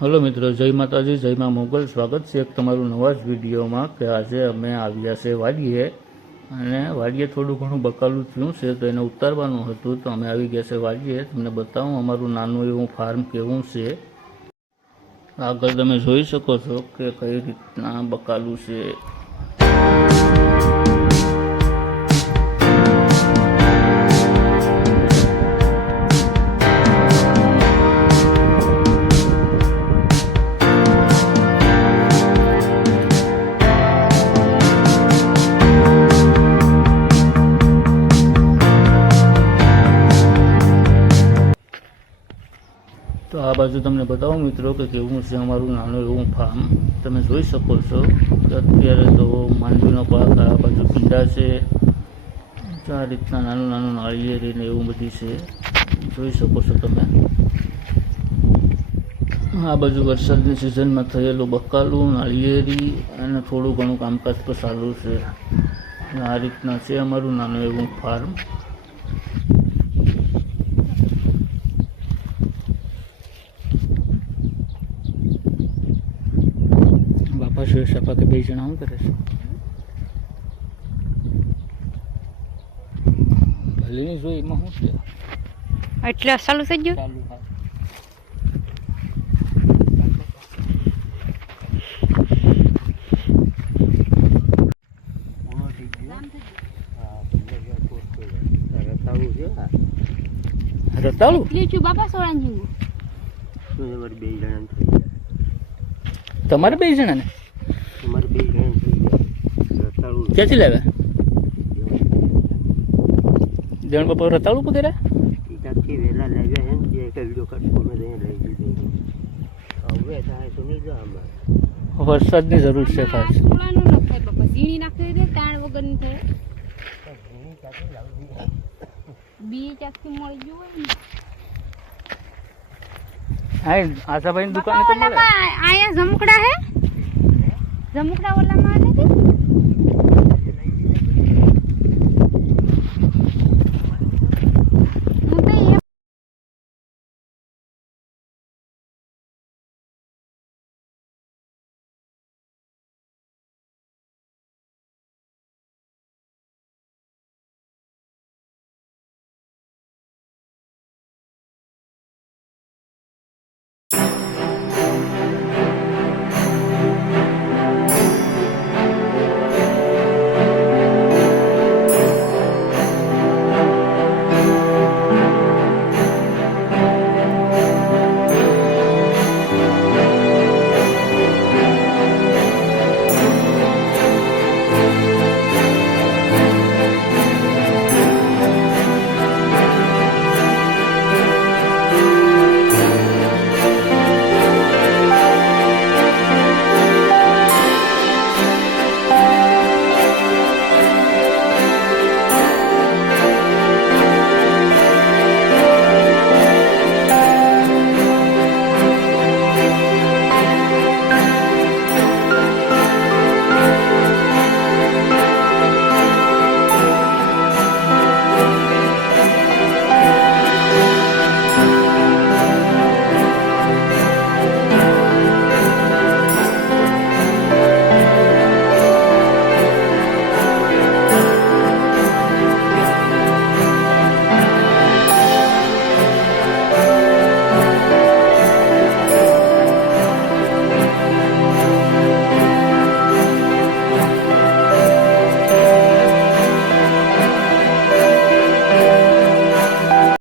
Hello મિત્રો, જય માતાજી, જય મા મોગલ. સ્વાગત છે એક તમારું નવા જ વિડીયોમાં કે આજે અમે આવ્યા છે વાડીએ અને વાડીએ થોડું ઘણું બકાલું થયું છે તો એને ઉતારવાનું હતું તો અમે આવી ગયા છે વાડીએ. તમને બતાવું, અમારું નાનું એવું ફાર્મ કેવું છે. આગળ તમે જોઈ શકો છો કે કઈ રીતના બકાલું છે. બાજુ તમને બતાવું મિત્રો કે કેવું છે અમારું નાનું એવું ફાર્મ તમે જોઈ શકો છો અત્યારે તો માંડવીનો પાક આ બાજુ પીંડા છે. આ રીતના નાનું નાનું નાળિયેરી ને એવું બધી છે. જોઈ શકો છો તમે. આ બાજુ વરસાદની સિઝનમાં થયેલું બકાલું, નાળિયેરી અને થોડું ઘણું કામકાજ પણ ચાલુ છે. આ રીતના છે અમારું નાનું એવું ફાર્મ બાપા સુરેશ કે બે જણા શું કરે છે ભલે નહીં જોઈ એમાં શું છે? એટલે ચાલુ થઈ ગયું? ચાલુ હા. તમારે બે જણાને? ક્યાંથી લાવ્યા? દેણ બાપા રતાળું પકડ્યા વરસાદની જરૂર છે ખાસ. સોળાનું ન થાય બાપા. ઝીણી નાખી દે તાણ વગરની થાય. બી ચાકથી મળી ગયું હોય ને. હા આશાભાઈની દુકાન તો મળે. આયા જમકડા હે? જમકડા ઓલામાં નથી